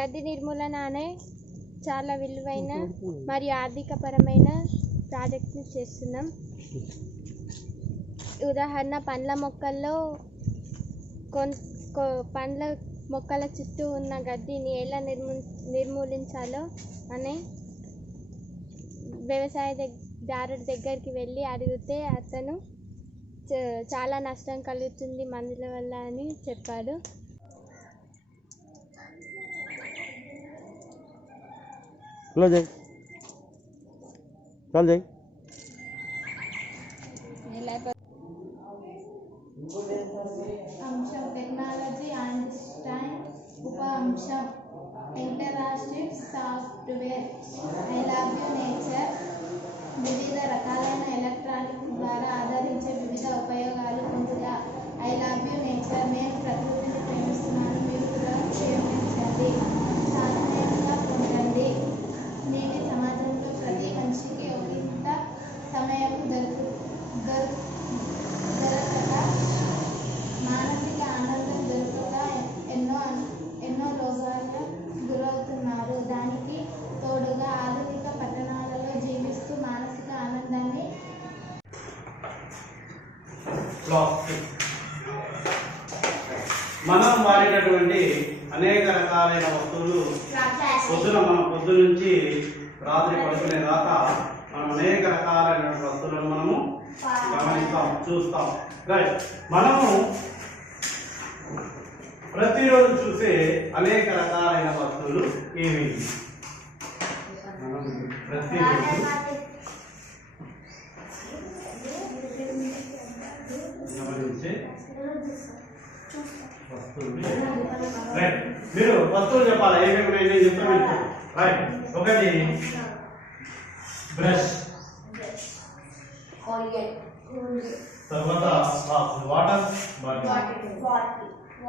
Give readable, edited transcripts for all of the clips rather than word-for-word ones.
గడ్డి నిర్మూలన అనే చాలా విలువైన మరియు ఆర్థికపరమైన ప్రాజెక్ట్ని చేస్తున్నాం. ఉదాహరణ పండ్ల మొక్కల్లో పండ్ల మొక్కల చుట్టూ ఉన్న గడ్డిని ఎలా నిర్మూలించాలో అనే వ్యవసాయదారుడి దగ్గరికి వెళ్ళి అడిగితే అతను చాలా నష్టం కలుగుతుంది మందుల వల్ల అని చెప్పాడు. అంశం టెక్నాలజీ ఐన్స్టైన్ ఉప అంశం interactive software. I love you nature. వివిధ రకాలైన ఎలక్ట్రానిక్ ద్వారా ఆదరించే వివిధ ఉపయోగాలు పొందుగా. I love you nature. నేను ప్రకృతిని ప్రేమిస్తున్నాను, మీరు కూడా ప్రేమించండి, శాంతంగా పొందండి. నేటి సమాజంలో ప్రతి మనిషికి ఒకంత సమయం దొరకక మానసిక ఆనందం దొరకక ఎన్నో రోగాలకు గురవుతున్నారు. దానికి తోడుగా ఆధునిక పట్టణాలలో జీవిస్తూ మానసిక ఆనందాన్ని మనం వాడేటటువంటి అనేక రకాలైన వస్తువులు పొద్దు నుంచి రాత్రి పడుకునే దాకా మనం అనేక రకాలైన వస్తువులను మనము గమనిస్తాం, చూస్తాం. రైట్. మనము ప్రతిరోజు చూసే అనేక రకాలైన వస్తువులు ఏమి? మనం ప్రతిరోజు గమనించే వస్తువులు. రైట్. మీరు వస్తువులు చెప్పాలా? ఏమేమి నేను చెప్తాను. రైట్. ఒకటి బ్రష్, తర్వాత వాటర్ బాటిల్,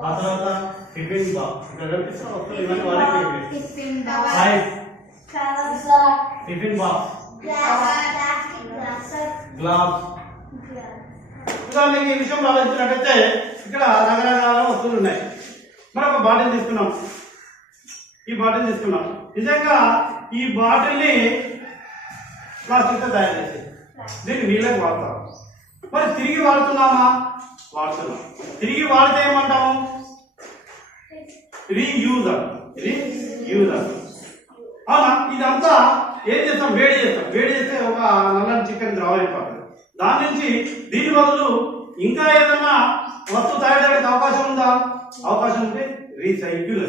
ఆ తర్వాత టిఫిన్ బాక్స్. ఇక్కడ కనిపిస్తున్న వస్తువులు ఇవన్నీ వాడేవి. Tiffin box, glass. ఉదాహరణకి ఈ విషయం ఆలోచించినట్టయితే ఇక్కడ రకరకాల వస్తువులు ఉన్నాయి. మనం ఒక బాటిల్ తీసుకున్నాం. ఈ బాటిల్ తీసుకున్నాం. నిజంగా ఈ బాటిల్ని ప్లాస్టిక్తో తయారు చేసి దీన్ని నీళ్ళకి వాడతాం. మరి తిరిగి వాడుతున్నామా? వాడుతున్నాం. తిరిగి వాడితే ఏమంటాము? రీయూజర్. అవునా? ఇదంతా ఏం చేస్తాం? వేడి చేస్తే ఒక నల్లని చికెన్ ద్రవం అయిపోతుంది. దాని నుంచి దీని బదులు ఇంకా ఏదన్నా వస్తువు తయారు చేయడానికి అవకాశం ఉందా? అవకాశం ఉంటే రీసైకిల్.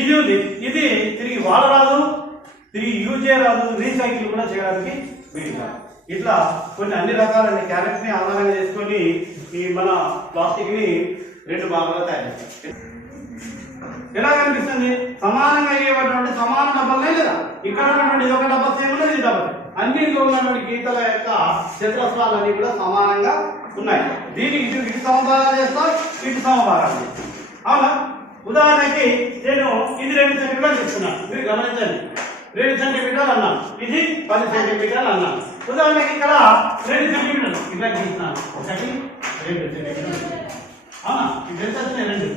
ఇది ఉంది. ఇది తిరిగి వాడరాదు, తిరిగి యూజ్ చేయరాదు, రీసైకిల్ కూడా చేయడానికి వీలు. ఇట్లా కొన్ని అన్ని రకాలైన క్యారెట్ ని ఆధారంగా చేసుకొని ఈ మన ప్లాస్టిక్ ని రెండు భాగాలుగా తయారు చేస్తారు. ఎలా కనిపిస్తుంది? సమానంగా అయ్యేటువంటి సమాన డబ్బాలనే లేదా? ఇక్కడ ఉన్నటువంటి ఇది ఒక డబ్బా సేమ్ ఉన్నది, ఇది డబ్బా. అన్నింటిలో ఉన్నటువంటి గీతల యొక్క చతురస్రాలన్నీ కూడా సమానంగా ఉన్నాయి. దీనికి ఇటు సమభాగాలు చేస్తాం, ఇటు సమభాగాలు చేస్తాం. అవునా? ఉదాహరణకి నేను ఇది 2 సెంటీమీటర్లు ఇస్తున్నాను. మీరు గమనించండి. 2 సెంటీమీటర్లు అన్నాను, ఇది 10 సెంటీమీటర్లు అన్నాను. ఉదాహరణకి ఇక్కడ 2 సెంటీమీటర్లు ఇట్లా గీస్తున్నాను. 1 2 సెంటీమీటర్లు. అవునా? ఇది ఎంత వస్తున్నాయి? 2.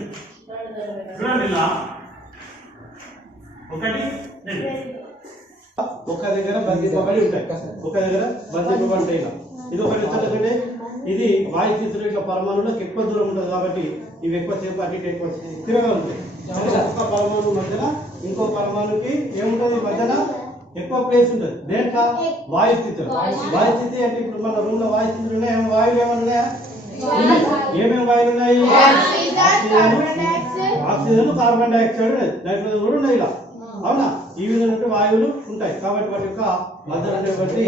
చూడండి ఇలా 1 2. ఒక దగ్గర బంధింపబడి ఉంటాయి, ఒక దగ్గర బంధింపబడి ఇలా. ఇది ఒకటి చూడండి. ఇది వాయు స్థితిలో ఇట్లా పరమాణువులకు ఎక్కువ దూరం ఉంటుంది కాబట్టి ఇవి ఎక్కువ సేపు అటు ఎక్కువ స్థిరంగా ఉంటాయి. ఒక పరమాణు మధ్యన ఇంకో పరమాణుకి ఏముంటుంది? మధ్యన ఎక్కువ ప్లేస్ ఉంటుంది. దేంట్లో? వాయు స్థితిలో. వాయు స్థితి అంటే ఇప్పుడు మన రూమ్ లో వాయు స్థితులు ఉన్నాయి. వాయువులు ఏమన్నాయా? ఏమేమి వాయువులు ఉన్నాయి? ఆక్సిజన్, కార్బన్ డైఆక్సైడ్, నైట్రోజన్ కూడా ఉన్నాయి ఇలా. అవునా? ఈ విధంగా వాయువులు ఉంటాయి కాబట్టి వాటి యొక్క మధ్య ఉండేటువంటి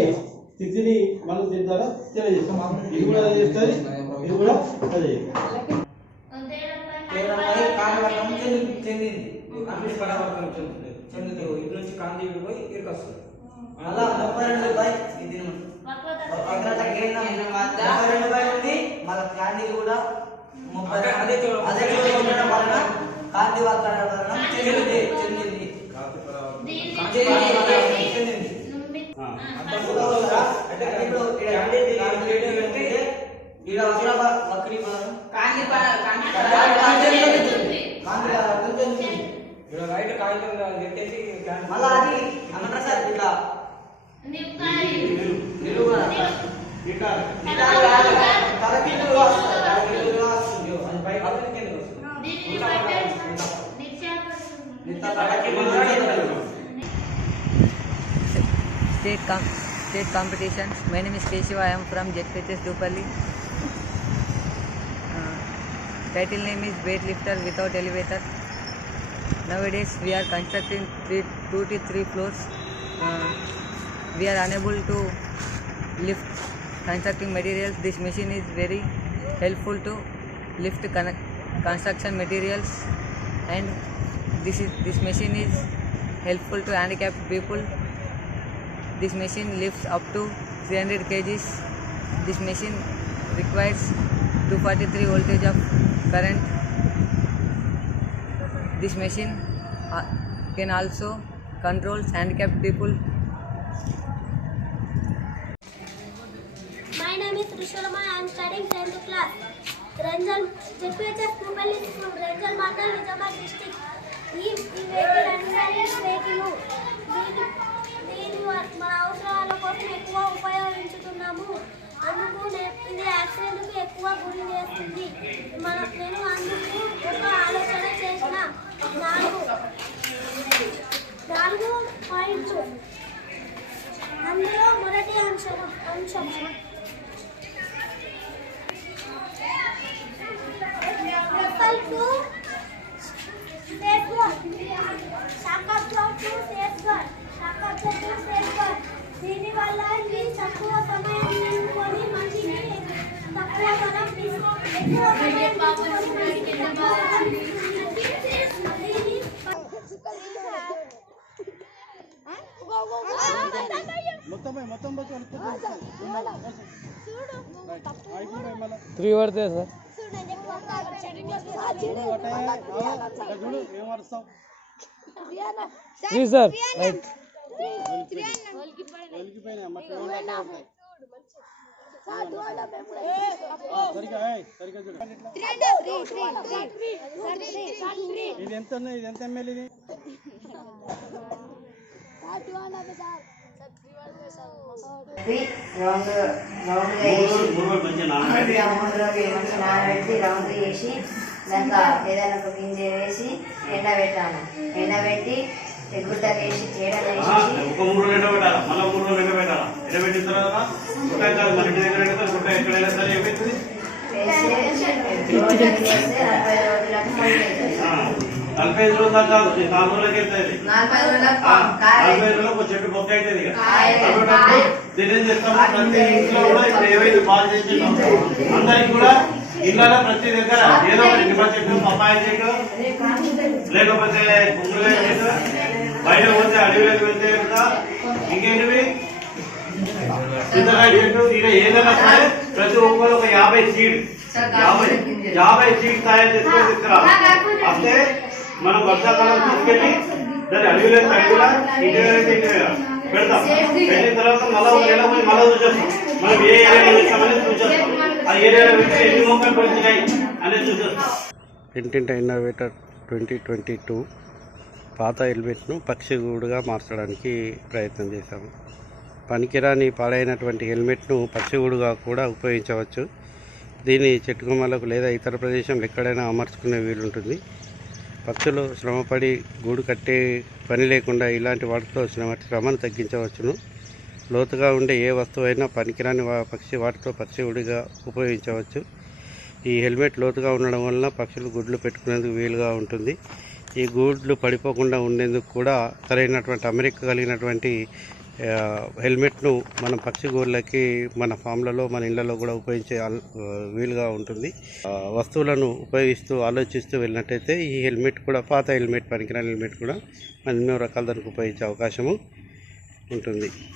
స్థితిని మనం దీని ద్వారా తెలియజేస్తాం. ఇది కూడా చేస్తుంది, ఇది కూడా ఇటు నుంచి కాంతి పోయి ఇక్కడికి వస్తుంది. అలా 32 మన క్యాండీ కూడా కాంతి వాతావరణం చెందింది. బాడీకి పెట్టేసి మళ్ళీ అది అన్నట్టు సార్ ఇట్లా నిలువుగా ఇట్లా తలకి నిలువుగా వస్తుంది, తలకి నిలువుగా వస్తుంది. అది పై పక్కకి ఎందుకు వస్తుంది? ఇంత తలకి నిలువుగా వస్తుంది. State competitions. My name is Keshav. I am from JPHS Dupalli. Title name is weightlifter without elevator. Nowadays we are constructing 2 to 3 floors. We are unable to lift constructing materials. This machine is very helpful to lift construction materials, and this machine is helpful to handicapped people. This machine lifts up to 300 kgs. This machine requires 243 voltage of current. This machine can also control handicapped people. My name is Risharma. I am studying 10th class. Ranjal JPHS Dupalli from Ranjal Mandal, Nizamabad district. ఈ vehicle అంటే vehicle దీని మన అవసరాల కోసం ఎక్కువ ఉపయోగించుతున్నాము. అందుకు ఇది యాక్సిడెంట్కి ఎక్కువ గురి చేస్తుంది. నేను అందుకు ఒక ఆలోచన చేసిన 4 పాయింట్స్. అందులో మొదటి అంశం దీనివల్ల ఇది తక్కువ సమయం తీసుకొని మనిషిని తక్కువ బలం ఎక్కువ సమయం తీసుకొని మనిషిని తక్కువ బలం త్రీ పడతాయి సార్. Three sir. రైట్. ఇది ఎంత ఉన్నాయి? ఇది ఎంత ఎంఎల్? ఇది నానబెట్టి రౌండ్ చేసి దాంట్లో ఏదైనా ఒక గింజ వేసి ఎండబెట్టాను. ఎండబెట్టి ఎగ్గుడ్డలు వేసి చేయడం వేసి ఒక 3 రోజులు ఎండబెట్టాలి. మళ్ళీ 3 రోజులు ఎండబెట్టాలి. ఎండబెట్టిన తర్వాత గుట్ట కాదు మన ఇంటి దగ్గర గుట్ట ఎక్కడైనా సరే ఏమవుతుంది? వేసి 40 రోజులకు మొదలవుతుంది. 45 రోజులు దాకా 4 రోజులకి వెళ్తుంది. 40 రోజులకు 40 రోజులకు ఒక చెట్టు మొక్క అవుతుంది. దీని ఏం చేస్తాము? ప్రతి ఇంట్లో కూడా ఇప్పుడు ఏవైతే బాగా చేస్తున్నాం అందరికి కూడా ఇళ్ళలో ప్రతి దగ్గర ఏదో ఒక నిమ్మ చెట్టు, పప్పాయ చెట్టు, లేకపోతే కుంకుడుకాయ చెట్టు, బయట పోతే అడవిలోకి వెళ్తే ఇంకేంటివి చింతకాయ చెట్టు, ఇలా ఏదైనా సరే ప్రతి ఒక్కరు ఒక 50 సీడ్ 50 సీడ్ తయారు చేసుకొని తీసుకురావాలి. అంటే మనం వర్షాకాలం తీసుకెళ్ళి దాన్ని అడవిలో తగ్గులా ఇంటి పెడతాం. పెట్టిన తర్వాత మళ్ళీ ఒక నెల పోయి మళ్ళీ చూసేస్తాం. మనం ఏ ఏరియాలో ఇస్తామనేది చూసేస్తాం. ఆ ఏరియాలో పెట్టి ఎన్ని మొక్కలు పెంచినాయి అనేది చూసేస్తాం. ఇంటింటి ఇన్నోవేటర్ 2022 పాత హెల్మెట్ను పక్షిగూడుగా మార్చడానికి ప్రయత్నం చేశాము. పనికిరాని పాడైనటువంటి హెల్మెట్ను పక్షిగూడుగా కూడా ఉపయోగించవచ్చు. దీన్ని చెట్టు కొమ్మలకు లేదా ఇతర ప్రదేశంలో ఎక్కడైనా అమర్చుకునే వీలుంటుంది. పక్షులు శ్రమపడి గూడు కట్టే పని లేకుండా ఇలాంటి వాటితో శ్రమను తగ్గించవచ్చును. లోతుగా ఉండే ఏ వస్తువైనా పనికిరాని పక్షి వాటితో పక్షిగూడిగా ఉపయోగించవచ్చు. ఈ హెల్మెట్ లోతుగా ఉండడం వలన పక్షులు గుడ్లు పెట్టుకునేందుకు వీలుగా ఉంటుంది. ఈ గూడ్లు పడిపోకుండా ఉండేందుకు కూడా సరైనటువంటి అమరిక కలిగినటువంటి హెల్మెట్ను మనం పక్షి గూళ్ళకి మన ఫామ్లలో మన ఇళ్లలో కూడా ఉపయోగించే వీలుగా ఉంటుంది. వస్తువులను ఉపయోగిస్తూ ఆలోచిస్తూ వెళ్ళినట్టయితే ఈ హెల్మెట్ కూడా పాత హెల్మెట్ పనికిరాని హెల్మెట్ కూడా మనం ఎన్నో రకాల దానికి ఉపయోగించే అవకాశము ఉంటుంది.